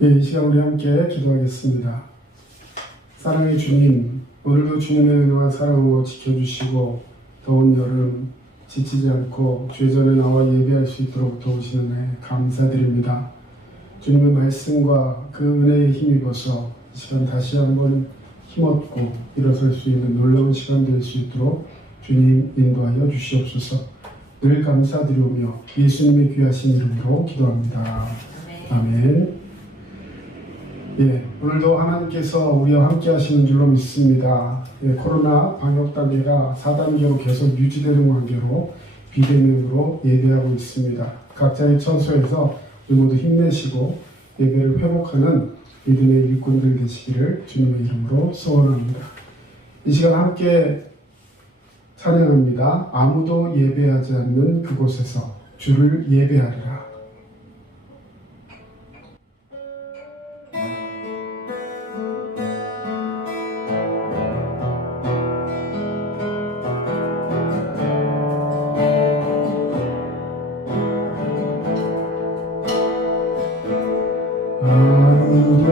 이 시간 우리 함께 기도하겠습니다. 사랑의 주님, 오늘도 주님의 은혜와 사랑으로 지켜주시고 더운 여름 지치지 않고 주의 전에 나와 예배할 수 있도록 도우시는 은혜 감사드립니다. 주님의 말씀과 그 은혜에 힘입어서 이 시간 다시 한번 힘없고 일어설 수 있는 놀라운 시간 될 수 있도록 주님 인도하여 주시옵소서. 늘 감사드리오며 예수님의 귀하신 이름으로 기도합니다. 아멘. 예, 오늘도 하나님께서 우리와 함께 하시는 줄로 믿습니다. 예, 코로나 방역 단계가 4단계로 계속 유지되는 관계로 비대면으로 예배하고 있습니다. 각자의 처소에서 우리 모두 힘내시고 예배를 회복하는 믿음의 일꾼들 되시기를 주님의 이름으로 소원합니다. 이 시간 함께 찬양합니다. 아무도 예배하지 않는 그곳에서 주를 예배하리라. 아무도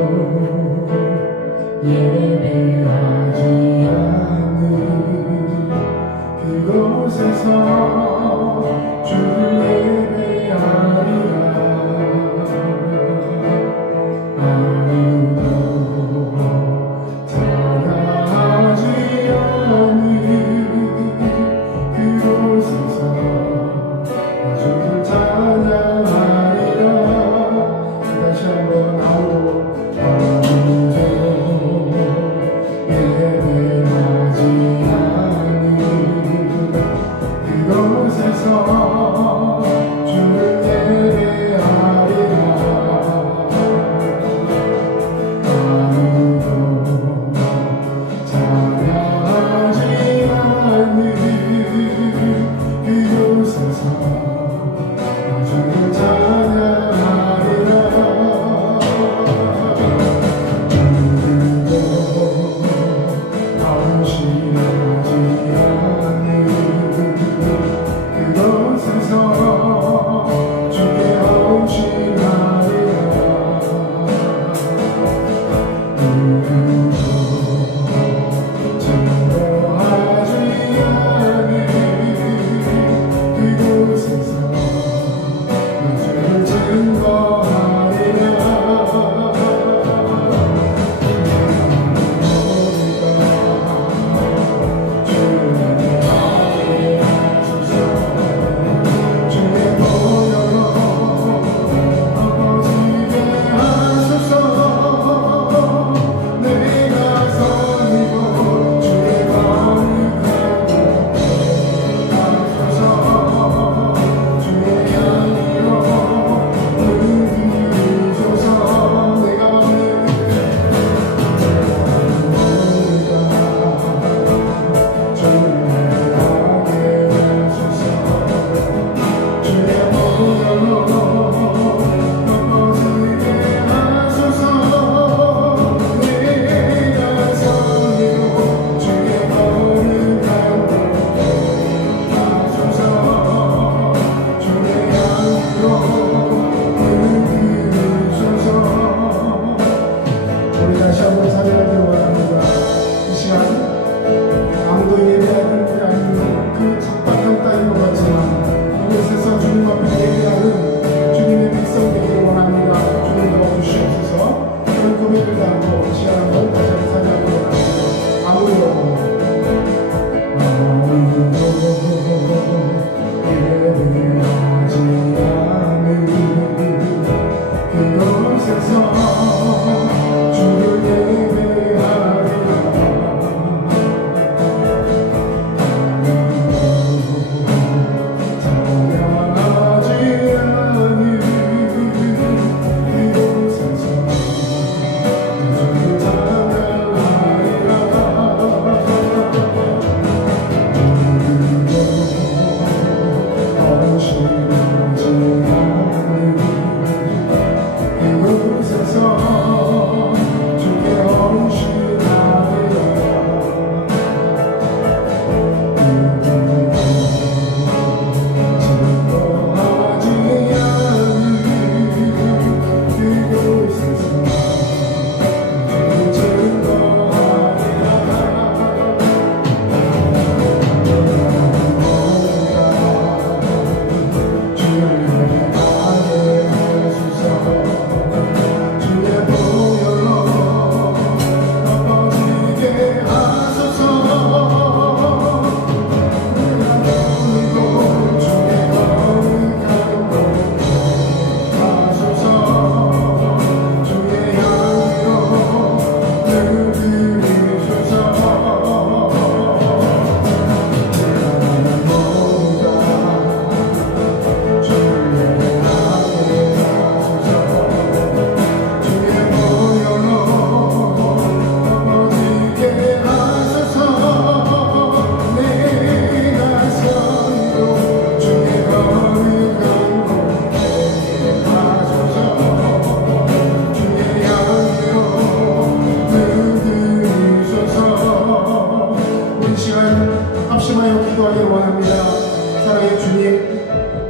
예배하지 않는 그곳에서 주를 예배하리라. 아무도 찬양하지 않는 그곳에서 주를 찬양하리라. 다시 한번 아무도 예배하지 않는 그곳에서 주를 예배하리라. 아무도 찬양하지 않는 그곳에서 주를 찬양하리라.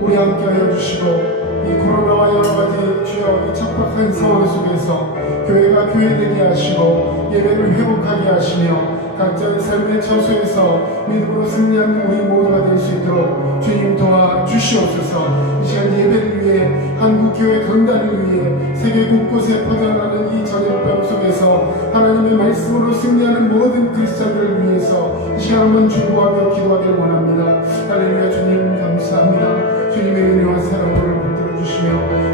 우리 함께하여 주시고 이 코로나와 여러가지 주여 이 척박한 상황 속에서 교회가 교회되게 하시고 예배를 회복하게 하시며 각자의 삶의 처소에서 믿음으로 승리하는 우리 모두가 될 수 있도록 주님 도와 주시옵소서. 이 시간 예배를 위해 한국교회 강단을 위해 세계 곳곳에 퍼져나가는 이 전염병 속에서 하나님의 말씀으로 승리하는 모든 그리스도들을 위해서 이 시간 한번 중보하며 기도하기를 원합니다. 할렐루야. 주님 감사합니다. 주님의 은혜와 사랑을 붙들어 주시며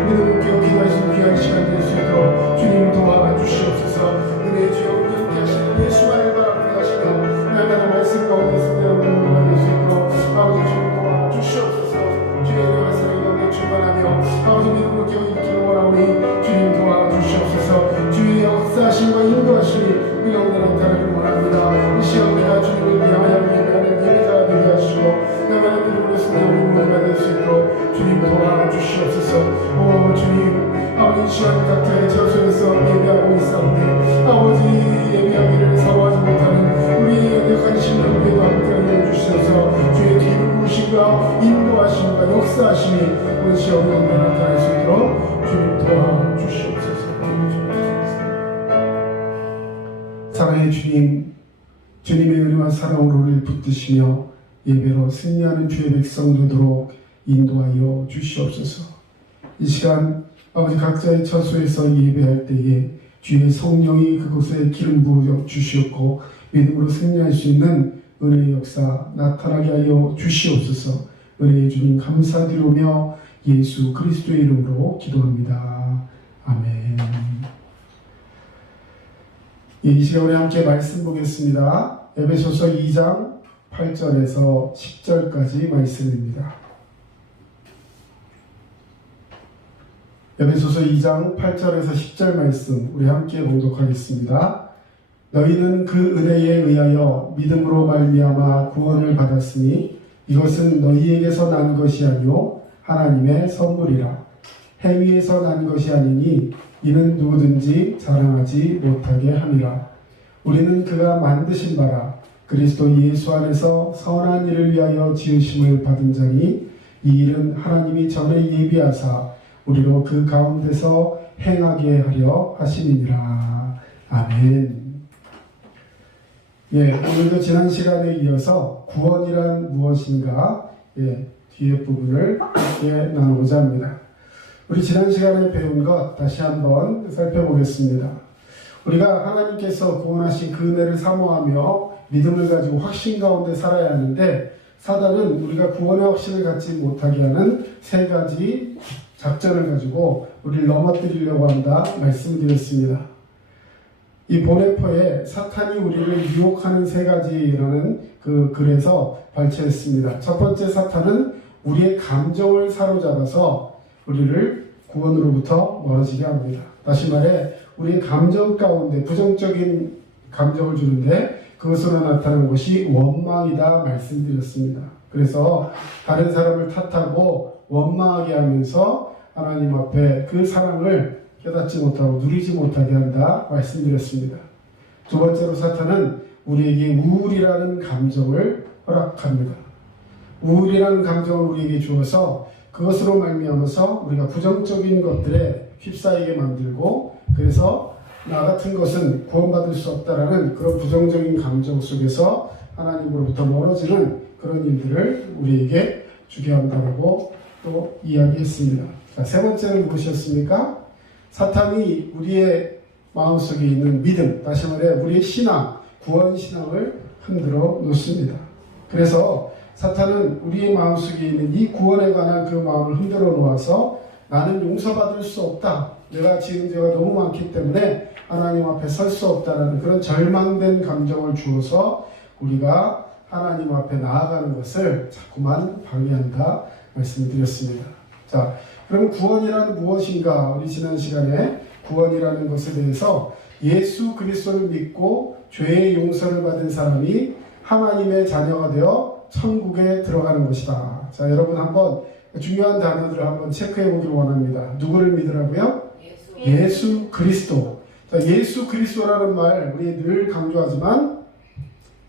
믿음을 깨어 기도하시는 귀한 시간 될 수 있도록 주님 도와 주시옵소서. 은혜의 주여 우리 함께 하시는 예수만을 바라보게 하시며 날마다 말씀 가운데 승리하는 모두가 될 수 있도록 아버지 주님 도와 주시옵소서. 주의 은혜와 사랑을 가운데 충만하며 아버지 믿음으로 깨어 있기를 원하오니 주님 도와 주시옵소서. 주의 역사하심과 인도하심이 우리 가운데 나타나기를 원합니다. 이 시간 우리가 주님을 위하여 예배하는 예배자가 되게 하시고 날마다 믿음으로 승리하는 모두가 될 수 있도록 주님 도와 주시옵소서. 오 주님 아버지 이 시간 각자의 처소에서 예배하고 있사오니 아버지 예배하기를 사모하지 못하는 우리의 연약한 심령에도 함께하여 주셔서 주의 뒤를 보시고 인도하심과 역사하심이 우리 시험 가운데 나타날 수 있도록 주님 도와주시옵소서. 사랑의 주님, 주님의 은혜와 사랑으로 우리를 붙드시며 예배로 승리하는 주의 백성 되도록 인도하여 주시옵소서. 이 시간 아버지 각자의 처소에서 예배할 때에 주의 성령이 그곳에 기름 부어 주시옵고 믿음으로 승리할 수 있는 은혜의 역사 나타나게 하여 주시옵소서. 은혜의 주님 감사드리며 예수 그리스도의 이름으로 기도합니다. 아멘. 이 시간 우리 함께 말씀 보겠습니다. 에베소서 2장 8절에서 10절까지 말씀입니다. 에베소서 2장 8절에서 10절 말씀 우리 함께 봉독하겠습니다. 너희는 그 은혜에 의하여 믿음으로 말미암아 구원을 받았으니 이것은 너희에게서 난 것이 아니요 하나님의 선물이라. 행위에서 난 것이 아니니 이는 누구든지 자랑하지 못하게 함이라. 우리는 그가 만드신 바라 그리스도 예수 안에서 선한 일을 위하여 지으심을 받은 자니 이 일은 하나님이 전에 예비하사 우리로 그 가운데서 행하게 하려 하심이니라. 아멘. 예, 오늘도 지난 시간에 이어서 구원이란 무엇인가 뒤에 부분을 함께 나누고자 합니다. 우리 지난 시간에 배운 것 다시 한번 살펴보겠습니다. 우리가 하나님께서 구원하신 그 은혜를 사모하며 믿음을 가지고 확신 가운데 살아야 하는데 사단은 우리가 구원의 확신을 갖지 못하게 하는 세 가지 작전을 가지고 우리를 넘어뜨리려고 한다 말씀드렸습니다. 이 보네퍼에 사탄이 우리를 유혹하는 세 가지라는 그 글에서 발췌했습니다. 첫 번째 사탄은 우리의 감정을 사로잡아서 우리를 구원으로부터 멀어지게 합니다. 다시 말해 우리의 감정 가운데 부정적인 감정을 주는데 그것으로 나타나는 것이 원망이다 말씀드렸습니다. 그래서 다른 사람을 탓하고 원망하게 하면서 하나님 앞에 그 사랑을 깨닫지 못하고 누리지 못하게 한다 말씀드렸습니다. 두 번째로 사탄은 우리에게 우울이라는 감정을 허락합니다. 우울이라는 감정을 우리에게 주어서 그것으로 말미암아서 우리가 부정적인 것들에 휩싸이게 만들고 그래서 나 같은 것은 구원받을 수 없다라는 그런 부정적인 감정 속에서 하나님으로부터 멀어지는 그런 일들을 우리에게 주게 한다고 또 이야기했습니다. 자, 세 번째는 무엇이었습니까? 사탄이 우리의 마음속에 있는 믿음, 다시 말해 우리의 신앙, 구원 신앙을 흔들어 놓습니다. 그래서 사탄은 우리의 마음속에 있는 이 구원에 관한 그 마음을 흔들어 놓아서 나는 용서받을 수 없다. 내가 지은 죄가 너무 많기 때문에 하나님 앞에 설 수 없다는 그런 절망된 감정을 주어서 우리가 하나님 앞에 나아가는 것을 자꾸만 방해한다 말씀드렸습니다. 자, 그럼 구원이란 무엇인가? 우리 지난 시간에 구원이라는 것에 대해서 예수 그리스도를 믿고 죄의 용서를 받은 사람이 하나님의 자녀가 되어 천국에 들어가는 것이다. 자, 여러분 한번 중요한 단어들을 한번 체크해 보기를 원합니다. 누구를 믿으라고요? 예수 그리스도. 자, 예수 그리스도라는 말 우리 늘 강조하지만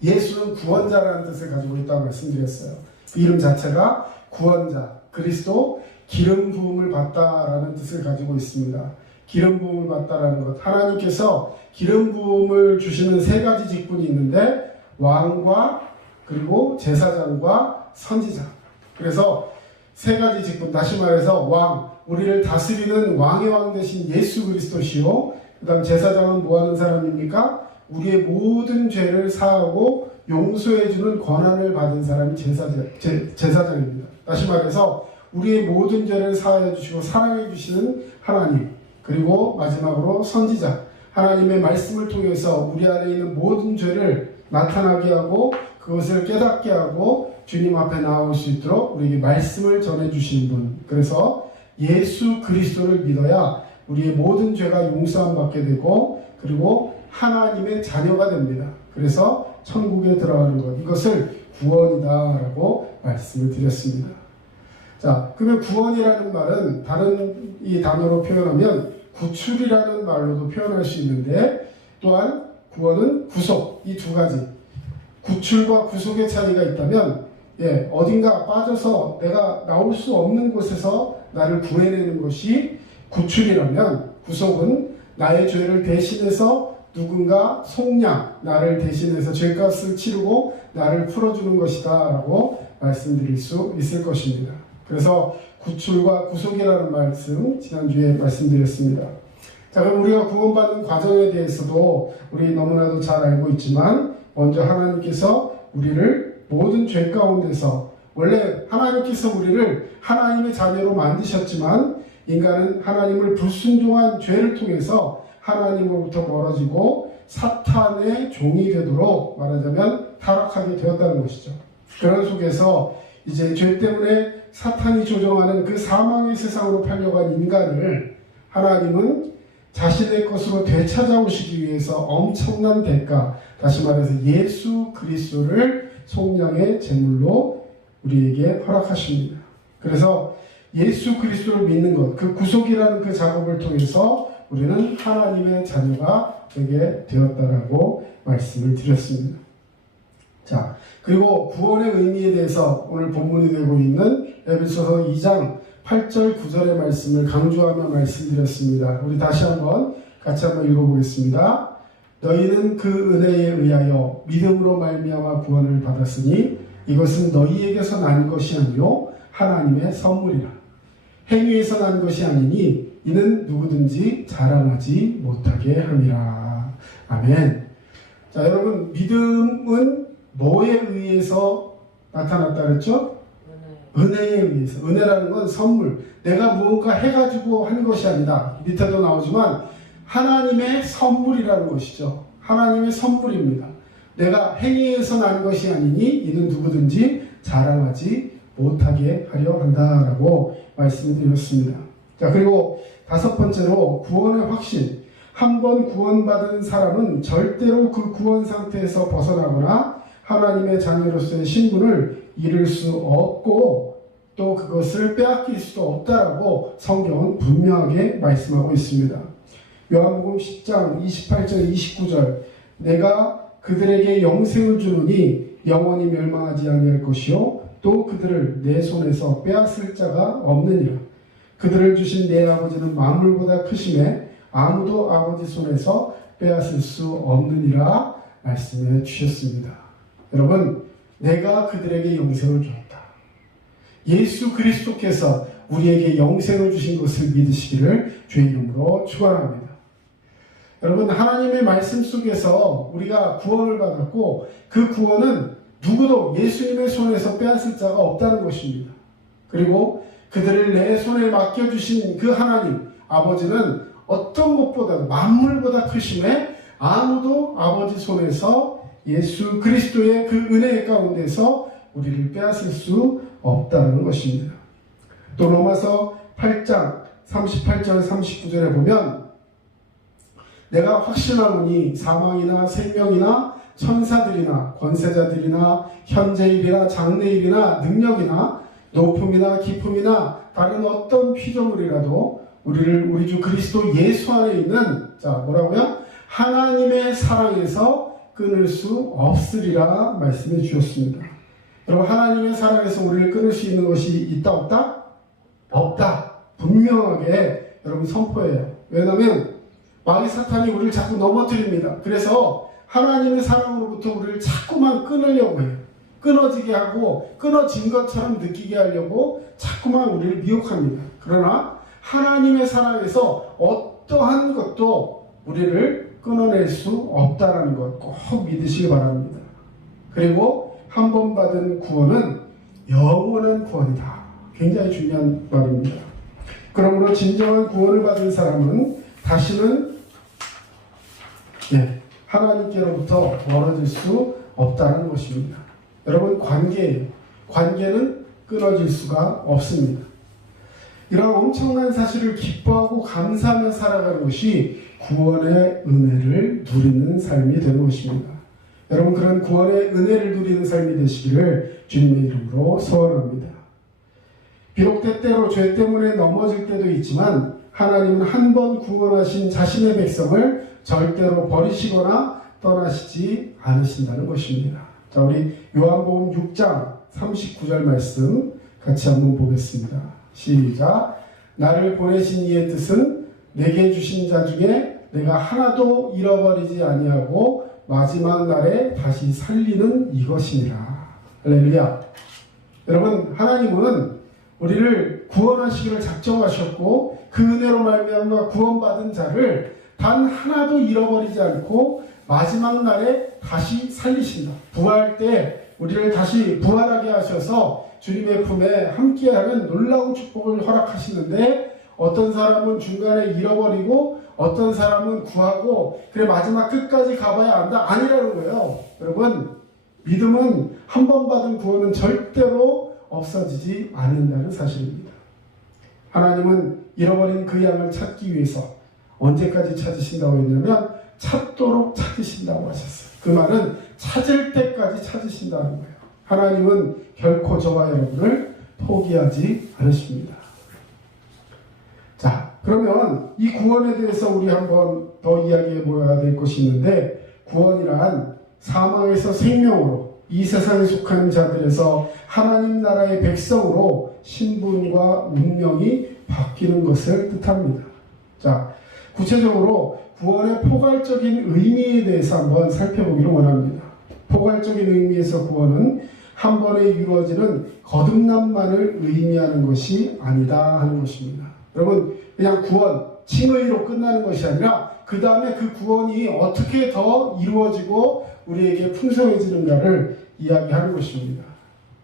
예수는 구원자라는 뜻을 가지고 있다고 말씀드렸어요. 이름 자체가 구원자, 그리스도 기름 부음을 받다라는 뜻을 가지고 있습니다. 기름 부음을 받다라는 것, 하나님께서 기름 부음을 주시는 세 가지 직분이 있는데 왕과 그리고 제사장과 선지자. 그래서 세 가지 직분, 다시 말해서 왕, 우리를 다스리는 왕의 왕 되신 예수 그리스도시요, 그 다음 제사장은 뭐 하는 사람입니까? 우리의 모든 죄를 사하고 용서해주는 권한을 받은 사람이 제사장입니다. 다시 말해서 우리의 모든 죄를 사하여 주시고 사랑해 주시는 하나님, 그리고 마지막으로 선지자, 하나님의 말씀을 통해서 우리 안에 있는 모든 죄를 나타나게 하고 그것을 깨닫게 하고 주님 앞에 나올 수 있도록 우리에게 말씀을 전해주시는 분. 그래서 예수 그리스도를 믿어야 우리의 모든 죄가 용서함 받게 되고 그리고 하나님의 자녀가 됩니다. 그래서 천국에 들어가는 것, 이것을 구원이다라고 말씀을 드렸습니다. 자, 그러면 구원이라는 말은 다른 이 단어로 표현하면 구출이라는 말로도 표현할 수 있는데, 또한 구원은 구속, 이 두 가지, 구출과 구속의 차이가 있다면, 어딘가 빠져서 내가 나올 수 없는 곳에서 나를 구해내는 것이 구출이라면, 구속은 나의 죄를 대신해서 누군가 속량, 나를 대신해서 죄값을 치르고 나를 풀어주는 것이다 라고 말씀드릴 수 있을 것입니다. 그래서 구출과 구속이라는 말씀 지난주에 말씀드렸습니다. 자, 그럼 우리가 구원받는 과정에 대해서도 우리 너무나도 잘 알고 있지만, 먼저 하나님께서 우리를 모든 죄 가운데서, 원래 하나님께서 우리를 하나님의 자녀로 만드셨지만 인간은 하나님을 불순종한 죄를 통해서 하나님으로부터 멀어지고 사탄의 종이 되도록 말하자면 타락하게 되었다는 것이죠. 그런 속에서 이제 죄 때문에 사탄이 조종하는 그 사망의 세상으로 팔려간 인간을 하나님은 자신의 것으로 되찾아오시기 위해서 엄청난 대가, 다시 말해서 예수 그리스도를 속량의 제물로 우리에게 허락하십니다. 그래서 예수 그리스도를 믿는 것, 그 구속이라는 그 작업을 통해서 우리는 하나님의 자녀가 되게 되었다라고 말씀을 드렸습니다. 자, 그리고 구원의 의미에 대해서 오늘 본문이 되고 있는 에베소서 2장 8절 9절의 말씀을 강조하며 말씀드렸습니다. 우리 다시 한번 같이 한번 읽어보겠습니다. 너희는 그 은혜에 의하여 믿음으로 말미암아 구원을 받았으니 이것은 너희에게서 난 것이 아니요 하나님의 선물이라. 행위에서 난 것이 아니니 이는 누구든지 자랑하지 못하게 함이라. 아멘. 자, 여러분, 믿음은 뭐에 의해서 나타났다 그랬죠? 은혜에 의해서. 은혜라는 건 선물, 내가 무언가 해가지고 한 것이 아니다. 밑에도 나오지만 하나님의 선물이라는 것이죠. 하나님의 선물입니다. 내가 행위에서 난 것이 아니니 이는 누구든지 자랑하지 못하게 하려 한다라고 말씀을 드렸습니다. 자, 그리고 다섯 번째로 구원의 확신. 한 번 구원받은 사람은 절대로 그 구원 상태에서 벗어나거나 하나님의 자녀로서의 신분을 잃을 수 없고 또 그것을 빼앗길 수도 없다라고 성경은 분명하게 말씀하고 있습니다. 요한복음 10장 28절 29절 내가 그들에게 영생을 주노니 영원히 멸망하지 아니할 것이요 또 그들을 내 손에서 빼앗을 자가 없느니라. 그들을 주신 내 아버지는 만물보다 크심에 아무도 아버지 손에서 빼앗을 수 없느니라 말씀해 주셨습니다. 여러분, 내가 그들에게 영생을 주었다. 예수 그리스도께서 우리에게 영생을 주신 것을 믿으시기를 주의 이름으로 축원합니다. 여러분, 하나님의 말씀 속에서 우리가 구원을 받았고 그 구원은 누구도 예수님의 손에서 빼앗을 자가 없다는 것입니다. 그리고 그들을 내 손에 맡겨주신 그 하나님 아버지는 어떤 것보다도 만물보다 크심에 아무도 아버지 손에서 예수 그리스도의 그 은혜 가운데서 우리를 빼앗을 수 없다는 것입니다. 또 로마서 8장 38절 39절에 보면 내가 확신하노니 사망이나 생명이나 천사들이나 권세자들이나 현재일이나 장래일이나 능력이나 높음이나 깊음이나 다른 어떤 피조물이라도 우리를 우리 주 그리스도 예수 안에 있는 뭐라고요? 하나님의 사랑에서 끊을 수 없으리라 말씀해 주셨습니다. 여러분, 하나님의 사랑에서 우리를 끊을 수 있는 것이 있다 없다? 없다. 분명하게 여러분 선포해요. 왜냐하면 마귀 사탄이 우리를 자꾸 넘어뜨립니다. 그래서 하나님의 사랑으로부터 우리를 자꾸만 끊으려고 해요. 끊어지게 하고 끊어진 것처럼 느끼게 하려고 자꾸만 우리를 미혹합니다. 그러나 하나님의 사랑에서 어떠한 것도 우리를 끊어낼 수 없다는 것 꼭 믿으시기 바랍니다. 그리고 한 번 받은 구원은 영원한 구원이다. 굉장히 중요한 말입니다. 그러므로 진정한 구원을 받은 사람은 다시는 하나님께로부터 멀어질 수 없다는 것입니다. 여러분, 관계는 끊어질 수가 없습니다. 이런 엄청난 사실을 기뻐하고 감사하며 살아가는 것이 구원의 은혜를 누리는 삶이 되는 것입니다. 여러분, 그런 구원의 은혜를 누리는 삶이 되시기를 주님의 이름으로 소원합니다. 비록 때때로 죄 때문에 넘어질 때도 있지만 하나님은 한 번 구원하신 자신의 백성을 절대로 버리시거나 떠나시지 않으신다는 것입니다. 자, 우리 요한복음 6장 39절 말씀 같이 한번 보겠습니다. 시작. 나를 보내신 이의 뜻은 내게 주신 자 중에 내가 하나도 잃어버리지 아니하고 마지막 날에 다시 살리는 이것이니라. 할렐루야. 여러분, 하나님은 우리를 구원하시기를 작정하셨고 그 은혜로 말미암아 구원받은 자를 단 하나도 잃어버리지 않고 마지막 날에 다시 살리신다. 부활 때 우리를 다시 부활하게 하셔서 주님의 품에 함께하는 놀라운 축복을 허락하시는데 어떤 사람은 중간에 잃어버리고 어떤 사람은 구하고 그래 마지막 끝까지 가봐야 한다. 아니라는 거예요. 여러분, 믿음은 한 번 받은 구원은 절대로 없어지지 않는다는 사실입니다. 하나님은 잃어버린 그 양을 찾기 위해서 언제까지 찾으신다고 했냐면 찾도록 찾으신다고 하셨어요. 그 말은 찾을 때까지 찾으신다는 거예요. 하나님은 결코 저와 여러분을 포기하지 않으십니다. 자, 그러면 이 구원에 대해서 우리 한번 더 이야기해 보아야 될 것이 있는데, 구원이란 사망에서 생명으로, 이 세상에 속한 자들에서 하나님 나라의 백성으로 신분과 운명이 바뀌는 것을 뜻합니다. 자, 구체적으로 구원의 포괄적인 의미에 대해서 한번 살펴보기를 원합니다. 포괄적인 의미에서 구원은 한 번에 이루어지는 거듭남만을 의미하는 것이 아니다 하는 것입니다. 여러분, 그냥 구원, 칭의로 끝나는 것이 아니라 그 다음에 그 구원이 어떻게 더 이루어지고 우리에게 풍성해지는가를 이야기하는 것입니다.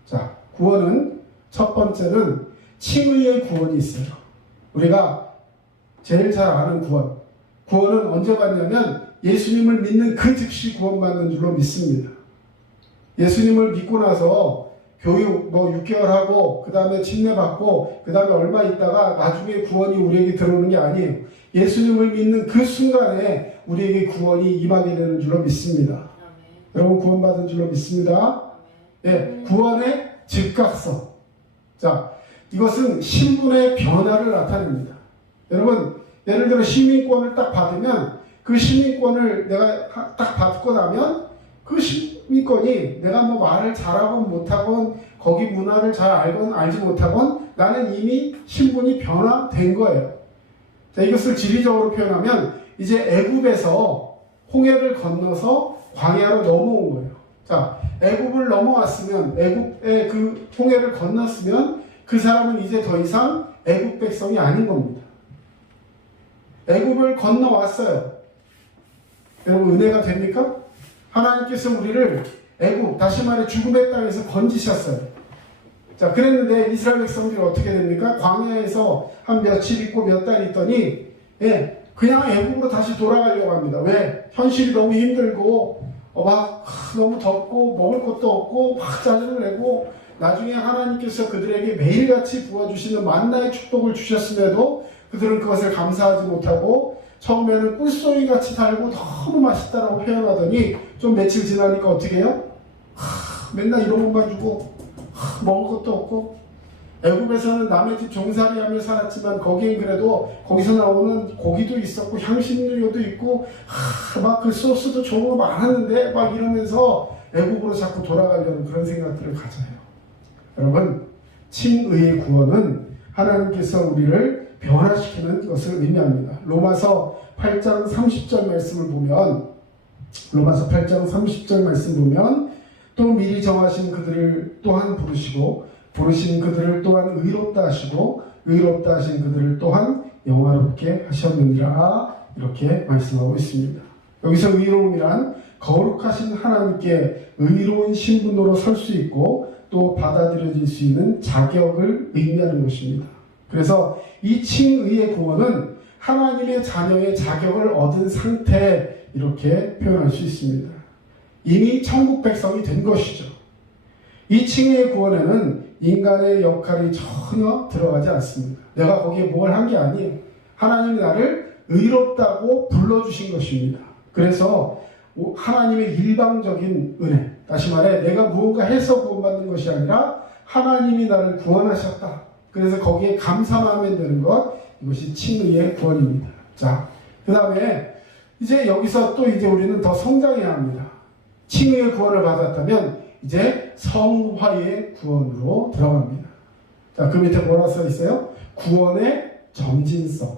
자, 구원은 첫 번째는 칭의의 구원이 있어요. 우리가 제일 잘 아는 구원은 언제 받냐면 예수님을 믿는 그 즉시 구원받는 줄로 믿습니다. 예수님을 믿고 나서 교육 6개월 하고 그 다음에 침례받고 그 다음에 얼마 있다가 나중에 구원이 우리에게 들어오는 게 아니에요. 예수님을 믿는 그 순간에 우리에게 구원이 임하게 되는 줄로 믿습니다. 아멘. 여러분, 구원받은 줄로 믿습니다. 예, 구원의 즉각성. 자, 이것은 신분의 변화를 나타냅니다. 여러분, 예를 들어 시민권을 딱 받으면 그 시민권을 내가 딱 받고 나면 그 시민권이 내가 뭐 말을 잘하건 못하건 거기 문화를 잘 알건 알지 못하건 나는 이미 신분이 변화된 거예요. 자, 이것을 지리적으로 표현하면 이제 애굽에서 홍해를 건너서 광야로 넘어온 거예요. 자, 애굽을 넘어왔으면, 애굽의 그 홍해를 건넜으면 그 사람은 이제 더 이상 애굽 백성이 아닌 겁니다. 애굽을 건너왔어요. 여러분, 은혜가 됩니까? 하나님께서 우리를 애굽, 다시 말해 죽음의 땅에서 건지셨어요. 자, 그랬는데 이스라엘 백성들이 어떻게 됩니까? 광야에서 한 며칠 있고 몇 달 있더니 그냥 애굽으로 다시 돌아가려고 합니다. 왜? 현실이 너무 힘들고 막 너무 덥고 먹을 것도 없고 막 짜증을 내고, 나중에 하나님께서 그들에게 매일같이 부어주시는 만나의 축복을 주셨음에도 그들은 그것을 감사하지 못하고 처음에는 꿀송이같이 달고 너무 맛있다라고 표현하더니 좀 며칠 지나니까 어떻게 해요? 맨날 이런 것만 주고 먹을 것도 없고. 애굽에서는 남의 집 종살이하며 살았지만 거기엔 그래도 거기서 나오는 고기도 있었고 향신료도 있고 막 그 소스도 좋은 거 많았는데 막 이러면서 애굽으로 자꾸 돌아가려는 그런 생각들을 가져요. 여러분, 칭의의 구원은 하나님께서 우리를 변화시키는 것을 의미합니다. 로마서 8장 30절 말씀을 보면 또 미리 정하신 그들을 또한 부르시고 부르신 그들을 또한 의롭다 하시고 의롭다 하신 그들을 또한 영화롭게 하셨느니라, 이렇게 말씀하고 있습니다. 여기서 의로움이란 거룩하신 하나님께 의로운 신분으로 설 수 있고 또 받아들여질 수 있는 자격을 의미하는 것입니다. 그래서 이 칭의의 구원은 하나님의 자녀의 자격을 얻은 상태, 이렇게 표현할 수 있습니다. 이미 천국 백성이 된 것이죠. 이 칭의의 구원에는 인간의 역할이 전혀 들어가지 않습니다. 내가 거기에 뭘 한 게 아니에요. 하나님이 나를 의롭다고 불러주신 것입니다. 그래서 하나님의 일방적인 은혜, 다시 말해 내가 무언가 해서 구원받는 것이 아니라 하나님이 나를 구원하셨다. 그래서 거기에 감사만 하면 되는 것, 이것이 칭의의 구원입니다. 자, 그 다음에 이제 여기서 또 우리는 더 성장해야 합니다. 칭의의 구원을 받았다면 이제 성화의 구원으로 들어갑니다. 자, 그 밑에 뭐라 써 있어요? 구원의 점진성.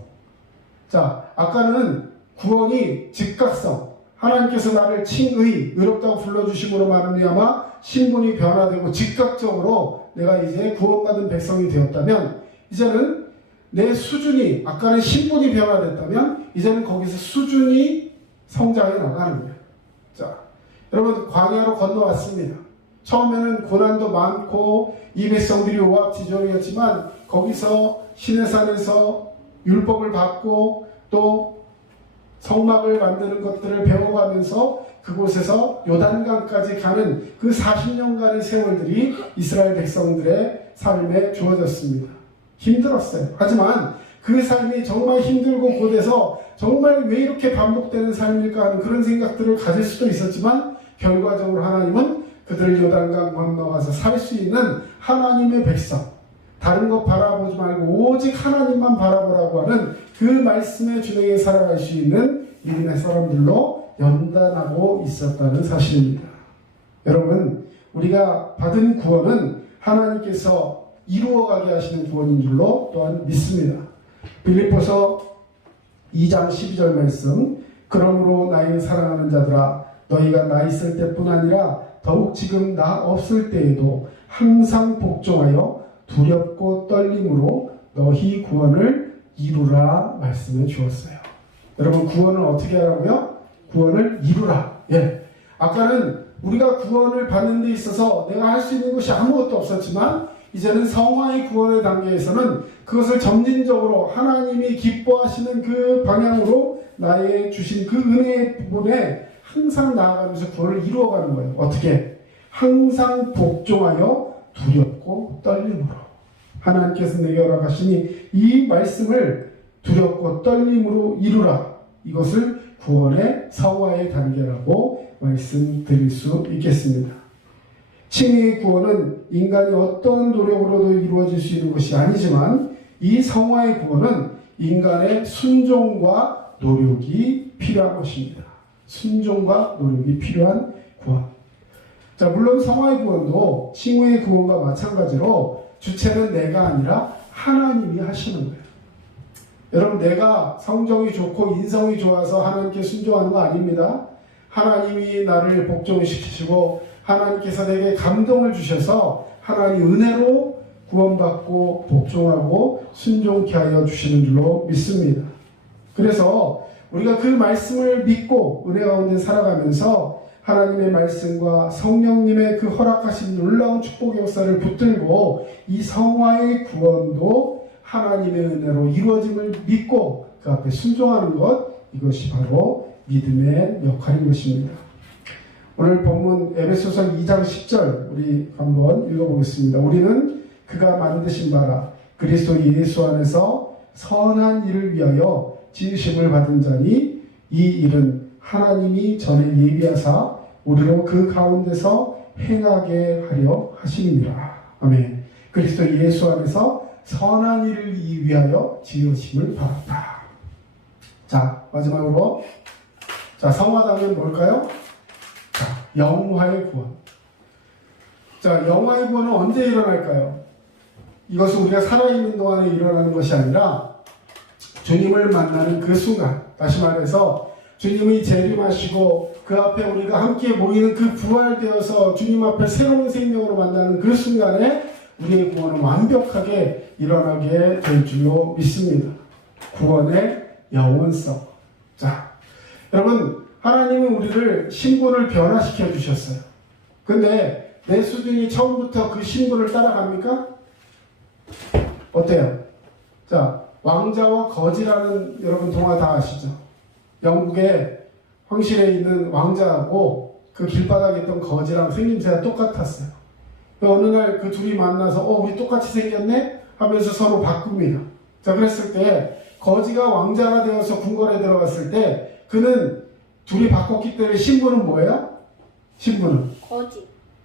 자, 아까는 구원이 즉각성, 하나님께서 나를 칭의, 의롭다고 불러주심으로 말미암아 신분이 변화되고 즉각적으로 내가 이제 구원받은 백성이 되었다면, 이제는 내 수준이, 아까는 신분이 변화됐다면 이제는 거기서 수준이 성장해 나가는 거예요. 자, 여러분, 광야로 건너왔습니다. 처음에는 고난도 많고 이 백성들이 오합지졸이었지만 거기서 시내산에서 율법을 받고 또 성막을 만드는 것들을 배워가면서 그곳에서 요단강까지 가는 그 40년간의 세월들이 이스라엘 백성들의 삶에 주어졌습니다. 힘들었어요. 하지만 그 삶이 정말 힘들고 고돼서 정말 왜 이렇게 반복되는 삶일까 하는 그런 생각들을 가질 수도 있었지만, 결과적으로 하나님은 그들을 요단강 건너가서 살 수 있는 하나님의 백성, 다른 것 바라보지 말고 오직 하나님만 바라보라고 하는 그 말씀의 준행에 살아갈 수 있는 믿음의 사람들로 연단하고 있었다는 사실입니다. 여러분, 우리가 받은 구원은 하나님께서 이루어가게 하시는 구원인 줄로 또한 믿습니다. 빌립보서 2장 12절 말씀, 그러므로 나의 사랑하는 자들아, 너희가 나 있을 때뿐 아니라 더욱 지금 나 없을 때에도 항상 복종하여 두렵고 떨림으로 너희 구원을 이루라 말씀해 주었어요. 여러분, 구원을 어떻게 하라고요? 구원을 이루라. 예. 아까는 우리가 구원을 받는 데 있어서 내가 할 수 있는 것이 아무것도 없었지만, 이제는 성화의 구원의 단계에서는 그것을 점진적으로 하나님이 기뻐하시는 그 방향으로 나의 주신 그 은혜의 부분에 항상 나아가면서 구원을 이루어가는 거예요. 어떻게? 항상 복종하여 두렵고 떨림으로. 하나님께서 내게 허락하시니 이 말씀을 두렵고 떨림으로 이루라. 이것을 구원의 성화의 단계라고 말씀드릴 수 있겠습니다. 칭의의 구원은 인간이 어떠한 노력으로도 이루어질 수 있는 것이 아니지만, 이 성화의 구원은 인간의 순종과 노력이 필요한 것입니다. 순종과 노력이 필요한 구원. 자, 물론 성화의 구원도 칭의의 구원과 마찬가지로 주체는 내가 아니라 하나님이 하시는 거예요. 여러분, 내가 성정이 좋고 인성이 좋아서 하나님께 순종하는 거 아닙니다. 하나님이 나를 복종시키시고 하나님께서 내게 감동을 주셔서 하나님 은혜로 구원받고 복종하고 순종케 하여 주시는 줄로 믿습니다. 그래서 우리가 그 말씀을 믿고 은혜 가운데 살아가면서 하나님의 말씀과 성령님의 그 허락하신 놀라운 축복의 역사를 붙들고 이 성화의 구원도 하나님의 은혜로 이루어짐을 믿고 그 앞에 순종하는 것, 이것이 바로 믿음의 역할인 것입니다. 오늘 본문 에베소서 2장 10절 우리 한번 읽어보겠습니다. 우리는 그가 만드신 바라 그리스도 예수 안에서 선한 일을 위하여 지으심을 받은 자니, 이 일은 하나님이 전에 예비하사 우리로 그 가운데서 행하게 하려 하심이니라. 아멘. 그리스도 예수 안에서 선한 일을 위하여 지으심을 받았다. 자, 마지막으로, 자, 성화다면 뭘까요? 자, 영화의 구원. 자, 영화의 구원은 언제 일어날까요? 이것은 우리가 살아있는 동안에 일어나는 것이 아니라 주님을 만나는 그 순간, 다시 말해서 주님이 재림하시고 그 앞에 우리가 함께 모이는 그 부활되어서 주님 앞에 새로운 생명으로 만나는 그 순간에 우리의 구원은 완벽하게 일어나게 될 줄로 믿습니다. 구원의 영원성. 자, 여러분, 하나님은 우리를 신분을 변화시켜 주셨어요. 근데 내 수준이 처음부터 그 신분을 따라갑니까? 어때요? 자, 왕자와 거지라는 여러분 동화 다 아시죠? 영국의 황실에 있는 왕자하고 그 길바닥에 있던 거지랑 생김새가 똑같았어요. 어느 날 그 둘이 만나서 우리 똑같이 생겼네? 하면서 서로 바꿉니다. 자, 그랬을 때 거지가 왕자가 되어서 궁궐에 들어갔을 때 그는 둘이 바꿨기 때문에 신분은 뭐예요? 신분은?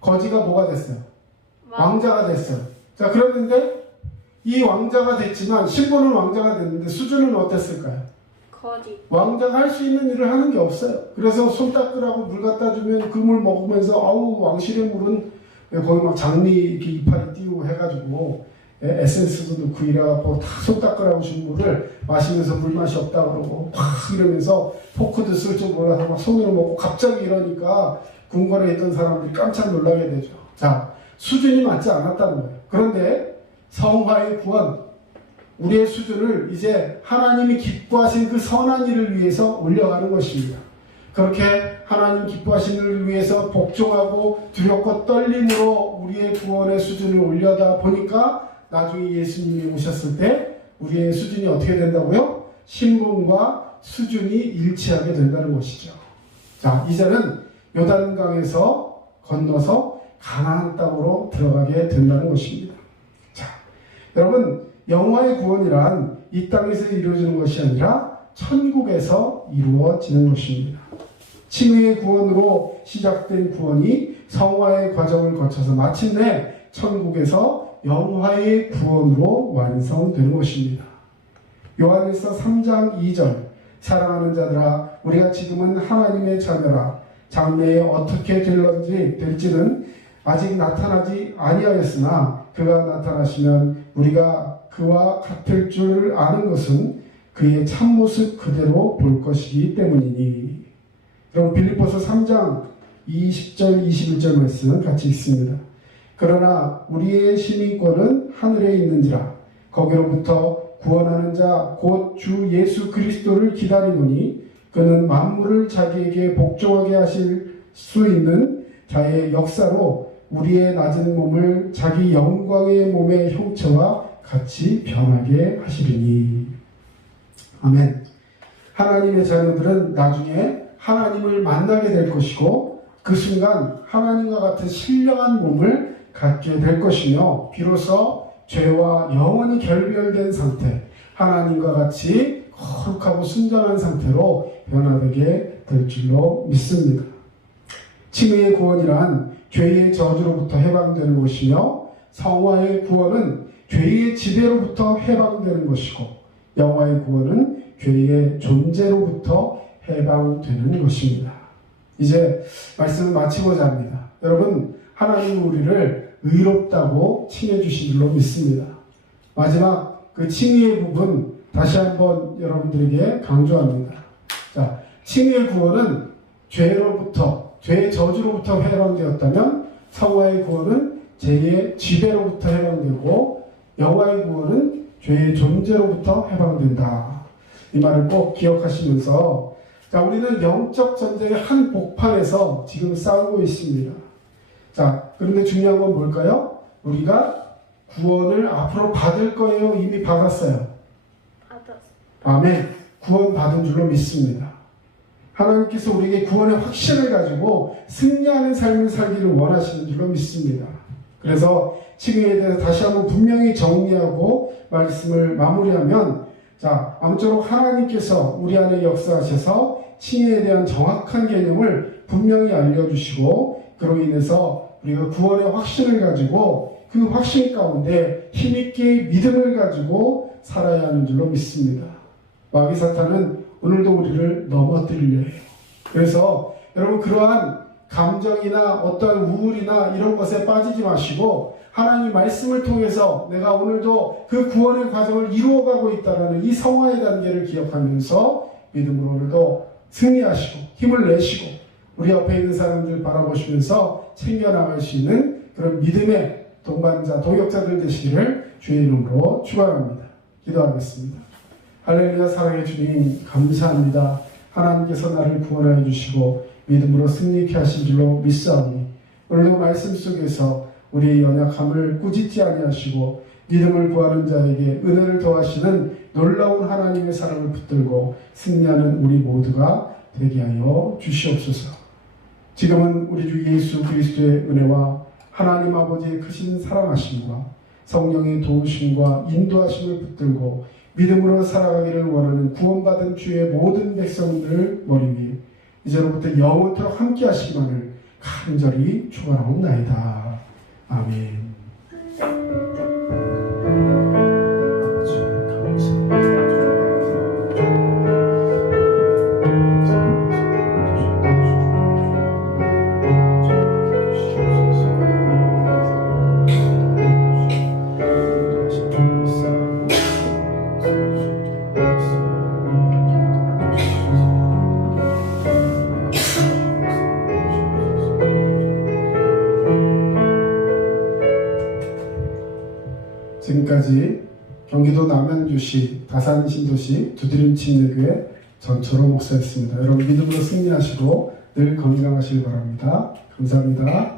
거지가 뭐가 됐어요? 왕자가 됐어요. 자, 그랬는데 이 왕자가 됐지만 신분은 왕자가 됐는데 수준은 어땠을까요? 왕자가 할 수 있는 일을 하는 게 없어요. 그래서 손 닦으라고 물 갖다 주면 그 물 먹으면서 왕실의 물은 거기 막 장미 이렇게 이파리 띄우고 해가지고 에센스도 넣고 이래갖고 다 손 닦으라고 준 물을 마시면서 물맛이 없다 그러고 팍 이러면서 포크도 쓸 줄 몰라서 막 손으로 먹고 갑자기 이러니까 궁궐에 있던 사람들이 깜짝 놀라게 되죠. 자, 수준이 맞지 않았다는 거예요. 그런데 성화의 구원, 우리의 수준을 이제 하나님이 기뻐하신 그 선한 일을 위해서 올려가는 것입니다. 그렇게 하나님 기뻐하신 일을 위해서 복종하고 두렵고 떨림으로 우리의 구원의 수준을 올려다 보니까 나중에 예수님이 오셨을 때 우리의 수준이 어떻게 된다고요? 신분과 수준이 일치하게 된다는 것이죠. 자, 이제는 요단강에서 건너서 가나안 땅으로 들어가게 된다는 것입니다. 자, 여러분, 영화의 구원이란 이 땅에서 이루어지는 것이 아니라 천국에서 이루어지는 것입니다. 칭의의 구원으로 시작된 구원이 성화의 과정을 거쳐서 마침내 천국에서 영화의 구원으로 완성되는 것입니다. 요한일서 3장 2절, 사랑하는 자들아, 우리가 지금은 하나님의 자녀라. 장래에 어떻게 될지는 아직 나타나지 아니하였으나 그가 나타나시면 우리가 그와 같을 줄 아는 것은 그의 참모습 그대로 볼 것이기 때문이니. 그럼 빌립보서 3장 20절 21절 말씀 같이 읽습니다. 그러나 우리의 시민권은 하늘에 있는지라 거기로부터 구원하는 자 곧 주 예수 그리스도를 기다리노니 그는 만물을 자기에게 복종하게 하실 수 있는 자의 역사로 우리의 낮은 몸을 자기 영광의 몸의 형체와 같이 변하게 하시리니. 아멘. 하나님의 자녀들은 나중에 하나님을 만나게 될 것이고 그 순간 하나님과 같은 신령한 몸을 갖게 될 것이며 비로소 죄와 영원히 결별된 상태, 하나님과 같이 거룩하고 순전한 상태로 변화되게 될 줄로 믿습니다. 칭의의 구원이란 죄의 저주로부터 해방되는 것이며 성화의 구원은 죄의 지배로부터 해방되는 것이고 영화의 구원은 죄의 존재로부터 해방되는 것입니다. 이제 말씀을 마치고자 합니다. 여러분, 하나님은 우리를 의롭다고 칭해 주신 줄로 믿습니다. 마지막 그 칭의의 부분 다시 한번 여러분들에게 강조합니다. 자, 칭의의 구원은 죄의 저주로부터 해방되었다면 성화의 구원은 죄의 지배로부터 해방되고 영화의 구원은 죄의 존재로부터 해방된다. 이 말을 꼭 기억하시면서 자, 우리는 영적 전쟁의 한 복판에서 지금 싸우고 있습니다. 자, 그런데 중요한 건 뭘까요? 우리가 구원을 앞으로 받을 거예요? 이미 받았어요? 아멘. 구원 받은 줄로 믿습니다. 하나님께서 우리에게 구원의 확신을 가지고 승리하는 삶을 살기를 원하시는 줄로 믿습니다. 그래서 칭의에 대해서 다시 한번 분명히 정리하고 말씀을 마무리하면, 자, 아무쪼록 하나님께서 우리 안에 역사하셔서 칭의에 대한 정확한 개념을 분명히 알려주시고 그로 인해서 우리가 구원의 확신을 가지고 그 확신 가운데 힘있게 믿음을 가지고 살아야 하는 줄로 믿습니다. 마귀 사탄은 오늘도 우리를 넘어뜨리려 해요. 그래서 여러분, 그러한 감정이나 어떠한 우울이나 이런 것에 빠지지 마시고 하나님 말씀을 통해서 내가 오늘도 그 구원의 과정을 이루어가고 있다는 이 성화의 단계를 기억하면서 믿음으로 오늘도 승리하시고 힘을 내시고 우리 옆에 있는 사람들 바라보시면서 챙겨나갈 수 있는 그런 믿음의 동반자, 동역자들 되시기를 주의 이름으로 축원합니다. 기도하겠습니다. 할렐루야. 사랑의 주님 감사합니다. 하나님께서 나를 구원하여 주시고 믿음으로 승리케 하신 줄로 믿사오니 오늘도 말씀 속에서 우리의 연약함을 꾸짖지 아니하시고 믿음을 구하는 자에게 은혜를 더하시는 놀라운 하나님의 사랑을 붙들고 승리하는 우리 모두가 되게 하여 주시옵소서. 지금은 우리 주 예수 그리스도의 은혜와 하나님 아버지의 크신 사랑하심과 성령의 도우심과 인도하심을 붙들고 믿음으로 살아가기를 원하는 구원받은 주의 모든 백성들 머리 위에 이제로부터 영원토록 함께 하시기만을 간절히 축원하옵나이다. 아멘. 지금까지 경기도 남양주시 다산신도시 두드림침례교회 전철호 목사였습니다. 여러분 믿음으로 승리하시고 늘 건강하시길 바랍니다. 감사합니다.